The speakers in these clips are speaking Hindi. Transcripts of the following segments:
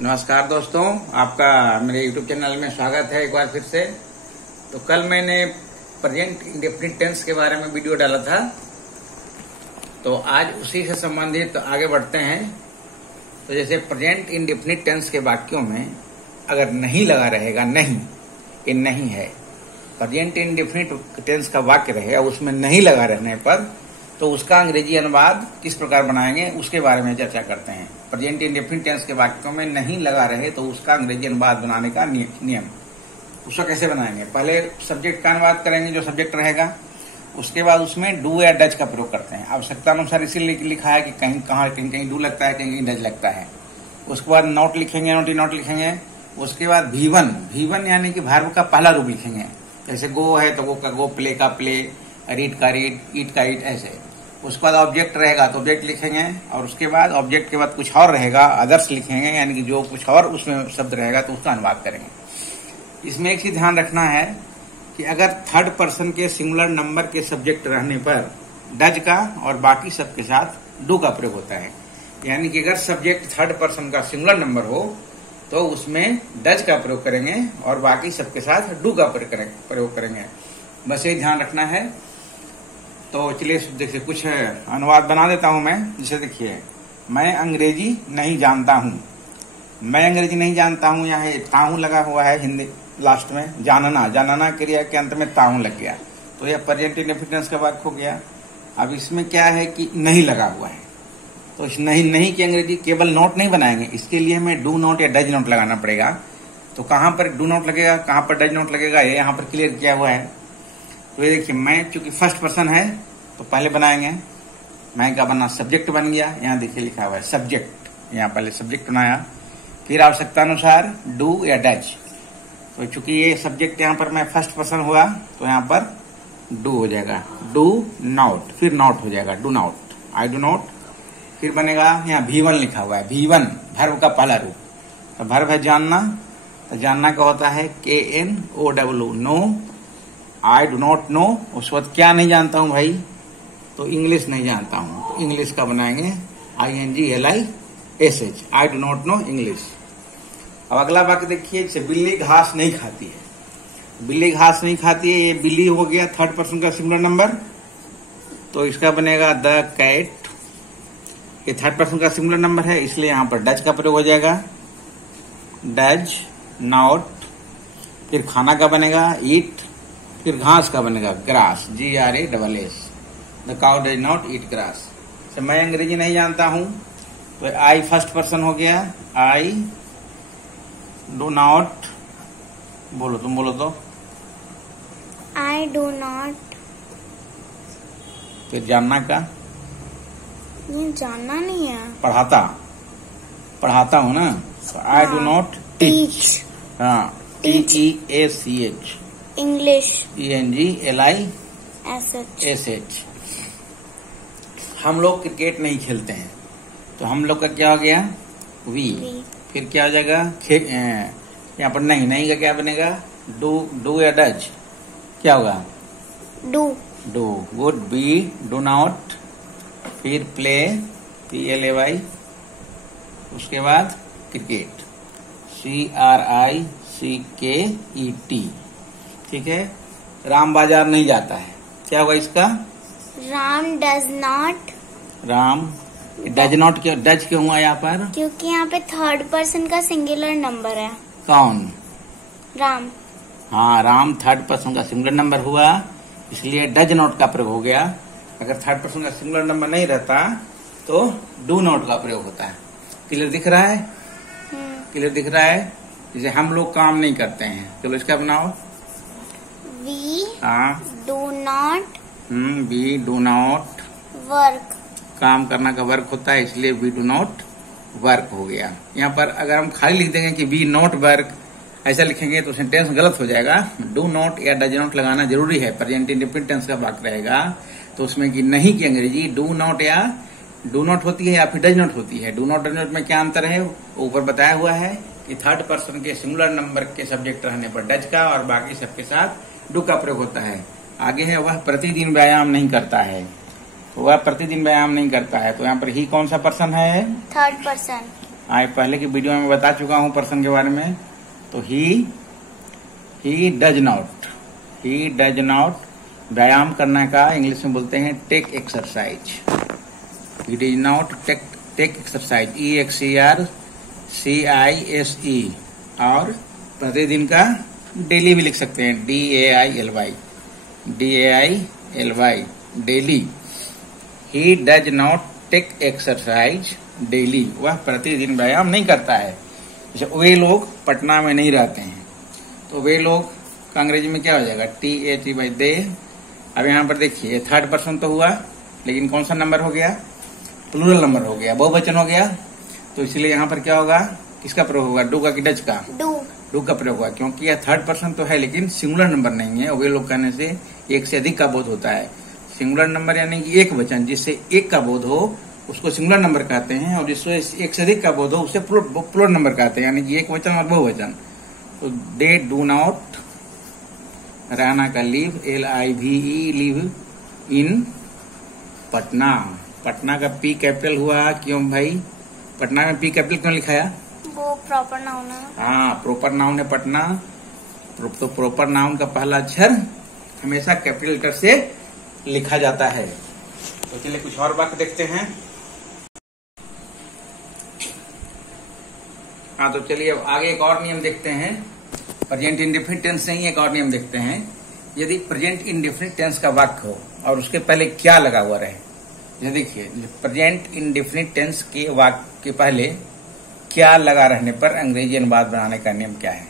नमस्कार दोस्तों, आपका मेरे YouTube चैनल में स्वागत है एक बार फिर से। तो कल मैंने प्रेजेंट इंडेफिनिट टेंस के बारे में वीडियो डाला था, तो आज उसी से संबंधित आगे बढ़ते हैं। तो जैसे प्रेजेंट इंडेफिनिट टेंस के वाक्यों में अगर नहीं लगा रहेगा, नहीं, ये नहीं है, प्रेजेंट इंडेफिनिट टेंस का वाक्य रहे और उसमें नहीं लगा रहने पर तो उसका अंग्रेजी अनुवाद किस प्रकार बनाएंगे उसके बारे में चर्चा करते हैं। प्रेजेंट इंडेफिनिट टेंस के वाक्यों में नहीं लगा रहे तो उसका अंग्रेजी अनुवाद बनाने का नियम उसका कैसे बनाएंगे। पहले सब्जेक्ट का अनुवाद करेंगे जो सब्जेक्ट रहेगा, उसके बाद उसमें डू या डज का प्रयोग करते हैं। आवश्यकता अनुसार इसीलिए लिखा है कि कहीं कहीं डू लगता है, कहीं डज लगता है। उसके बाद नॉट लिखेंगे, नॉट लिखेंगे। उसके बाद V1 यानी कि वर्ब का पहला रूप लिखेंगे। जैसे गो है तो गो का गो, प्ले का प्ले, रीड का रीड, ईट का ईट, ऐसे। उसके बाद ऑब्जेक्ट रहेगा तो ऑब्जेक्ट लिखेंगे, और उसके बाद ऑब्जेक्ट के बाद कुछ और रहेगा, अदर्स लिखेंगे, यानी कि जो कुछ और उसमें शब्द रहेगा तो उसका अनुवाद करेंगे। इसमें एक चीज ध्यान रखना है कि अगर थर्ड पर्सन के सिंगुलर नंबर के सब्जेक्ट रहने पर डज का और बाकी सब के साथ डू का प्रयोग होता है। यानी कि अगर सब्जेक्ट थर्ड पर्सन का सिंगुलर नंबर हो तो उसमें डज का प्रयोग करेंगे और बाकी सबके साथ डू का प्रयोग करेंगे। बस ये ध्यान रखना है। तो चलिए देखिए, कुछ अनुवाद बना देता हूं मैं। जैसे देखिए, मैं अंग्रेजी नहीं जानता हूं। मैं अंग्रेजी नहीं जानता हूं, यहाँ ताहू लगा हुआ है हिंदी लास्ट में। जानना क्रिया के अंत में ताहू लग गया तो यह प्रेजेंट इंडेफिनिट टेंस का वाक्य हो गया। अब इसमें क्या है कि नहीं लगा हुआ है, तो इस नहीं की अंग्रेजी केवल नोट नहीं बनाएंगे, इसके लिए हमें डू नोट या डज नोट लगाना पड़ेगा। तो कहां पर डू नोट लगेगा, कहां पर डज नोट लगेगा, ये यहाँ पर क्लियर किया हुआ है। तो ये देखिए, मैं चूंकि फर्स्ट पर्सन है तो पहले बनाएंगे। मैं का बना सब्जेक्ट बन गया, यहाँ देखिए लिखा हुआ है सब्जेक्ट, यहाँ पहले सब्जेक्ट बनाया। फिर आवश्यकता अनुसार डू या डज। तो चूंकि ये सब्जेक्ट यहाँ पर मैं फर्स्ट पर्सन हुआ तो यहाँ पर डू हो जाएगा, डू नॉट, फिर नॉट हो जाएगा, do not, I do not. फिर बनेगा यहाँ V1 लिखा हुआ है, V1 वर्ब का पहला रूप। तो वर्ब है जानना, तो जानना का होता है KNOW, know. I do not know, उस वक्त क्या नहीं जानता हूं भाई, तो इंग्लिश नहीं जानता हूं, तो इंग्लिश का बनाएंगे INGLISH, I do not no English. अब अगला वाक्य देखिए, जैसे बिल्ली घास नहीं खाती है। बिल्ली घास नहीं खाती है, ये बिल्ली हो गया थर्ड पर्सन का सिंगुलर नंबर, तो इसका बनेगा द कैट। ये थर्ड पर्सन का सिंगुलर नंबर है, इसलिए यहां पर डज का प्रयोग हो जाएगा, डज नॉट। फिर खाना का बनेगा ईट। फिर घास का बनेगा grass, GRASS। The cow does not eat grass. मैं अंग्रेजी नहीं जानता हूं तो आई फर्स्ट पर्सन हो गया, आई डू नॉट। बोलो, तुम बोलो तो। आई डू नॉट। फिर जानना का, ये जानना नहीं है, पढ़ाता हूं ना, तो आई डू नॉट टीच। हाँ, TEACH, इंग्लिश, ENGLISH। हम लोग क्रिकेट नहीं खेलते हैं, तो हम लोग का क्या हो गया, वी। फिर क्या हो जाएगा, यहाँ पर नहीं का क्या बनेगा, डू या डज, क्या होगा, do. Good, be do not. फिर प्ले, PLAY। उसके बाद क्रिकेट, CRICKET। ठीक है। राम बाजार नहीं जाता है, क्या होगा इसका, Ram does not. Ram does not, क्यों डज क्यों हुआ यहाँ पर, क्योंकि यहाँ पे थर्ड पर्सन का सिंगुलर नंबर है। कौन, राम। हाँ, राम थर्ड पर्सन का सिंगुलर नंबर हुआ, इसलिए डज नॉट का प्रयोग हो गया। अगर थर्ड पर्सन का सिंगुलर नंबर नहीं रहता तो डू नॉट का प्रयोग होता है। क्लियर दिख रहा है, क्लियर दिख रहा है। जैसे हम लोग काम नहीं करते हैं, चलो इसका बनाओ, we do not we do not work. काम करना का वर्क होता है, इसलिए वी डू नॉट वर्क हो गया। यहाँ पर अगर हम खाली लिख देंगे कि वी नॉट वर्क, ऐसा लिखेंगे तो सेंटेंस गलत हो जाएगा। डू नॉट या डज नॉट लगाना जरूरी है। प्रेजेंट इंडेफिनिट टेंस का वाक्य रहेगा तो उसमें कि नहीं की अंग्रेजी डू नॉट या डू नॉट होती है या फिर डज नॉट होती है। डू नॉट डज नॉट में क्या अंतर है, ऊपर बताया हुआ है कि थर्ड पर्सन के सिंगुलर नंबर के सब्जेक्ट रहने पर डज का और बाकी सबके साथ डू का प्रयोग होता है। आगे है, वह प्रतिदिन व्यायाम नहीं करता है। तो वह प्रतिदिन व्यायाम नहीं करता है, तो यहाँ पर ही कौन सा पर्सन है, थर्ड पर्सन। आज पहले की वीडियो में बता चुका हूं पर्सन के बारे में। तो ही डज नॉट व्यायाम करने का इंग्लिश में बोलते हैं take exercise. He does not take exercise, EXERCISE। और प्रतिदिन का डेली भी लिख सकते हैं, DAILY, daily. He does not take exercise daily, वह प्रतिदिन व्यायाम नहीं करता है। जैसे वे लोग पटना में नहीं रहते हैं, तो वे लोग का अंग्रेजी में क्या हो जाएगा, THE दे। अब यहाँ पर देखिए थर्ड पर्सन तो हुआ, लेकिन कौन सा नंबर हो गया, प्लूरल नंबर हो गया, बहुवचन हो गया। तो इसलिए यहाँ पर क्या होगा, किसका प्रयोग होगा, डू का कि डज का, डू का प्रयोग होगा, क्योंकि यह थर्ड पर्सन तो है लेकिन सिंगुलर नंबर नहीं है। वे लोग कहने से एक से अधिक का बोध होता है। सिंगुलर नंबर यानी कि एक वचन, जिससे एक का बोध हो उसको सिंगुलर नंबर कहते हैं, और जिससे एक से अधिक का बोध हो उसे प्लूरल नंबर कहते हैं, यानी कि एक वचन और बहुवचन। तो दे डू नॉट, रहना का live, LIVE, live in Patna. Patna का P कैपिटल हुआ, क्यों भाई पटना में P कैपिटल क्यों लिखाया, वो प्रॉपर नाउन है। हाँ, प्रॉपर नाउन है पटना। तो प्रॉपर नाउन का पहला अक्षर हमेशा कैपिटल लेटर से लिखा जाता है। तो चलिए कुछ और वाक्य देखते हैं। हाँ, तो चलिए अब आगे एक और नियम देखते हैं। प्रेजेंट इंडेफिनिट टेंस नहीं, एक और नियम देखते हैं। यदि प्रेजेंट इंडेफिनिट टेंस का वाक्य हो और उसके पहले क्या लगा हुआ रहे, ये देखिए प्रेजेंट इंडेफिनिट टेंस के वाक्य के पहले क्या लगा रहने पर अंग्रेजी अनुवाद बनाने का नियम क्या है।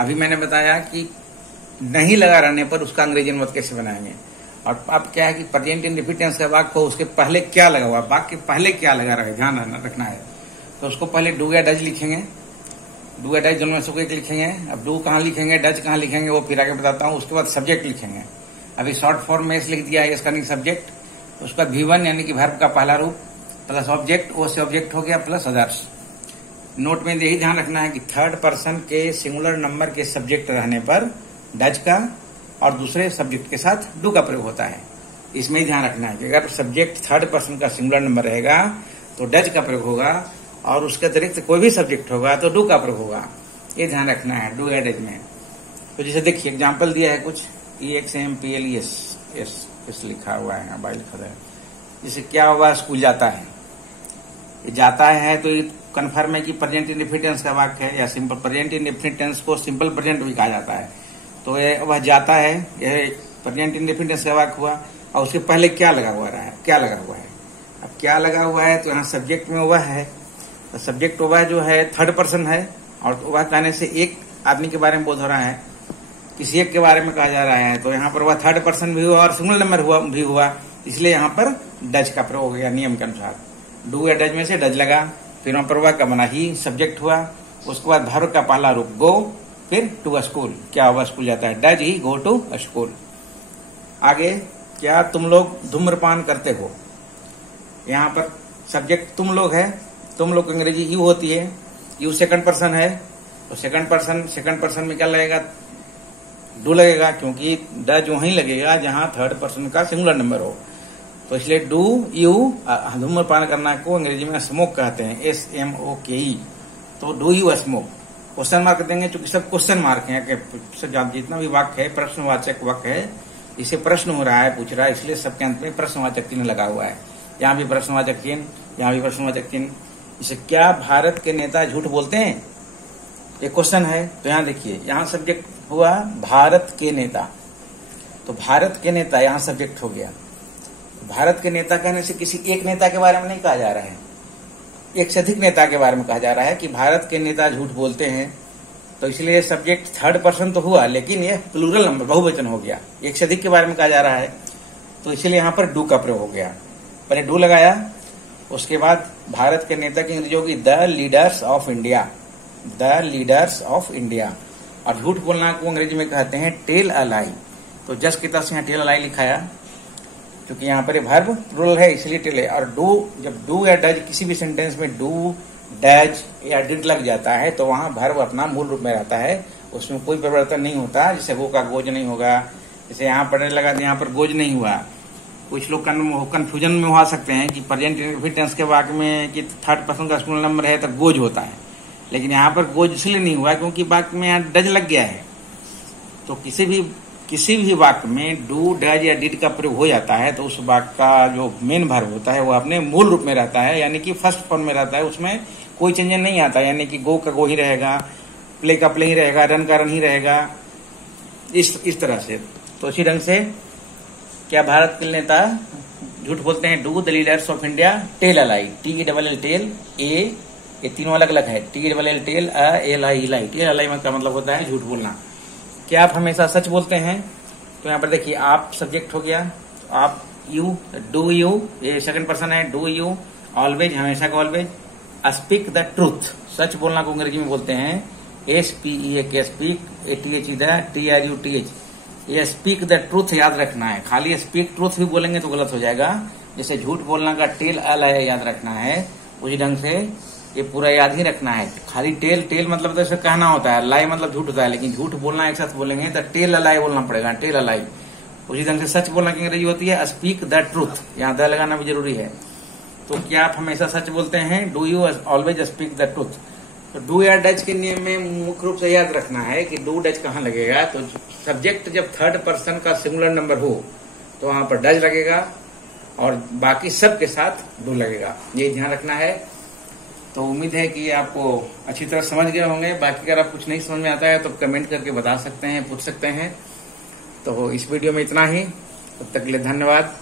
अभी मैंने बताया कि नहीं लगा रहने पर उसका अंग्रेजी अनुवाद कैसे बनाएंगे। और अब क्या है कि प्रेजेंट इंडेफिनिट टेंस का वाक्य हो, उसके पहले क्या लगा हुआ, वाक्य के पहले क्या लगा रहे, ध्यान रखना है। तो उसको पहले डू या डज लिखेंगे, डू या डज दोनों में से एक लिखेंगे। अब डू कहाँ लिखेंगे, डज कहाँ लिखेंगे, वो फिर आगे बताता हूँ। उसके बाद सब्जेक्ट लिखेंगे। अभी शॉर्ट फॉर्म में लिख दिया है, इसका नहीं सब्जेक्ट। उसका V1 यानी कि वर्ब का पहला रूप प्लस ऑब्जेक्ट, वो से ऑब्जेक्ट हो गया प्लस अदर्स। नोट में यही ध्यान रखना है कि थर्ड पर्सन के सिंगुलर नंबर के सब्जेक्ट रहने पर डज का और दूसरे सब्जेक्ट के साथ डू का प्रयोग होता है। इसमें ही ध्यान रखना है कि अगर सब्जेक्ट थर्ड पर्सन का सिंगुलर नंबर रहेगा तो डज का प्रयोग होगा, और उसके अतिरिक्त कोई भी सब्जेक्ट होगा तो डू का प्रयोग होगा। ये ध्यान रखना है डू या डज में। तो जैसे देखिए एग्जाम्पल दिया है कुछ, EXAMPLES लिखा हुआ है, मोबाइल लिखा है। जैसे क्या हुआ, स्कूल जाता है, ये जाता है तो ये कन्फर्म है कि प्रेजेंट इंडेफिनिट टेंस का वाक्य है, या सिंपल प्रेजेंट इंडेफिनिट टेंस को सिंपल प्रेजेंट भी कहा जाता है। तो ये वह जाता है, यह प्रेजेंट इंडेफिनिट टेंस का वाक्य हुआ, और उसके पहले क्या लगा हुआ है, क्या लगा हुआ है। अब क्या लगा हुआ है, तो यहाँ सब्जेक्ट में वह है, तो सब्जेक्ट वह जो है थर्ड पर्सन है, और वह कहने से एक आदमी के बारे में बोल रहा है, किसी एक के बारे में कहा जा रहा है। तो यहाँ पर वह थर्ड पर्सन भी हुआ और सिंगुलर नंबर भी हुआ, इसलिए यहाँ पर डज का प्रयोग हो गया नियम के अनुसार। डू या डज में से डज लगा, फिर वहां पर वह का बना ही सब्जेक्ट हुआ, उसके बाद वर्ब का पहला रूप गो, फिर टू अ स्कूल, क्या हुआ, स्कूल जाता है, does he go to a school. आगे, क्या तुम लोग धूम्रपान करते हो, यहाँ पर सब्जेक्ट तुम लोग है, तुम लोग अंग्रेजी यू होती है, यू सेकंड पर्सन है, तो सेकंड पर्सन में क्या लगेगा, डू लगेगा, क्योंकि डज वहीं लगेगा जहां थर्ड पर्सन का सिंगुलर नंबर हो। तो इसलिए डू यू, धूम्रपान करना को अंग्रेजी में स्मोक कहते हैं, SMOKE। तो do you smoke, question mark देंगे, चूंकि सब क्वेश्चन मार्क है, जितना भी वाक्य है प्रश्नवाचक वाक्य है, इसे प्रश्न हो रहा है, पूछ रहा है, इसलिए सबके अंत में प्रश्नवाचक चिन्ह लगा हुआ है। यहाँ भी प्रश्नवाचक चिन्ह, यहाँ भी प्रश्नवाचक चिन्ह। इसे क्या भारत के नेता झूठ बोलते हैं, ये क्वेश्चन है। तो यहाँ देखिए, यहाँ सब्जेक्ट हुआ भारत के नेता, तो भारत के नेता यहाँ सब्जेक्ट हो गया। भारत के नेता कहने से किसी एक नेता के बारे में नहीं कहा जा रहा है, एक से अधिक नेता के बारे में कहा जा रहा है कि भारत के नेता झूठ बोलते हैं। तो इसलिए सब्जेक्ट थर्ड पर्सन तो हुआ, लेकिन यह प्लूरल नंबर बहुवचन हो गया, एक से अधिक के बारे में कहा जा रहा है, तो इसलिए यहाँ पर डू का प्रयोग हो गया। पहले डू लगाया, उसके बाद भारत के नेता की अंग्रेजी होगी the leaders of India, the leaders of India. और झूठ बोलना को अंग्रेजी में कहते हैं टेल अ लाई। तो जस्ट की तरफ से यहाँ टेल अ लाई लिखाया, क्योंकि यहाँ पर वर्ब प्लूरल है इसलिए टेल है। और डू, जब डू या डज किसी भी सेंटेंस में डू डज या डिड लग जाता है तो वहां वर्ब अपना मूल रूप में रहता है, उसमें कोई परिवर्तन नहीं होता। जैसे वो का गोज नहीं होगा, जैसे यहाँ पढ़ने लगा तो यहाँ पर गोज नहीं हुआ, कुछ लोग कंफ्यूजन में हो सकते हैं कि प्रेजेंट इंडेफिनिट टेंस के वाक्य में कि थर्ड पर्सन का सिंगुलर नंबर है तो गोज होता है, लेकिन यहाँ पर गोज इसलिए नहीं हुआ क्योंकि वाक्य में यहाँ डज लग गया है। तो किसी भी वाक्य में डू, डज या डिड का प्रयोग हो जाता है तो उस वाक्य का जो मेन वर्ब होता है वो अपने मूल रूप में रहता है, यानी कि फर्स्ट फॉर्म में रहता है, उसमें कोई चेंज नहीं आता, यानी कि गो का गो ही रहेगा, प्ले का प्ले ही रहेगा, रन का रन ही रहेगा, इस तरह से। तो इसी ढंग से क्या भारत के नेता झूठ बोलते हैं? Do the leaders of India tell a lie, TELL tell, ये तीनों अलग अलग है, TELL tell, LI lie. Tell a lie का मतलब होता है झूठ बोलना। क्या आप हमेशा सच बोलते हैं? तो यहाँ पर देखिए आप सब्जेक्ट हो गया, तो आप यू, डू यू, ये सेकंड पर्सन है, डू यू, ऑलवेज हमेशा का ऑलवेज, स्पीक द ट्रूथ, सच बोलना को अंग्रेजी में बोलते हैं SPEAK, स्पीक, TRUTH, ये स्पीक द ट्रूथ याद रखना है। खाली स्पीक ट्रूथ भी बोलेंगे तो गलत हो जाएगा। जैसे झूठ बोलना का टेल अल है याद रखना है, उसी ढंग से ये पूरा याद ही रखना है। खाली टेल मतलब तो इसे कहना होता है, लाई मतलब झूठ होता है, लेकिन झूठ बोलना एक साथ बोलेंगे तो टेल अलाई बोलना पड़ेगा, टेल अलाई। उसी ढंग से सच बोलना की अंग्रेजी होती है स्पीक द ट्रूथ, यहाँ द लगाना भी जरूरी है। तो क्या आप हमेशा सच बोलते हैं? Do you always speak the truth? तो डू या डज के नियम में मुख्य रूप से याद रखना है कि डू डज कहाँ लगेगा। तो सब्जेक्ट जब थर्ड पर्सन का सिंगुलर नंबर हो तो वहां पर डज लगेगा और बाकी सब के साथ डू लगेगा, ये ध्यान रखना है। तो उम्मीद है कि आपको अच्छी तरह समझ गए होंगे। बाकी अगर आप कुछ नहीं समझ में आता है तो कमेंट करके बता सकते हैं, पूछ सकते हैं। तो इस वीडियो में इतना ही, तब तक के लिए धन्यवाद।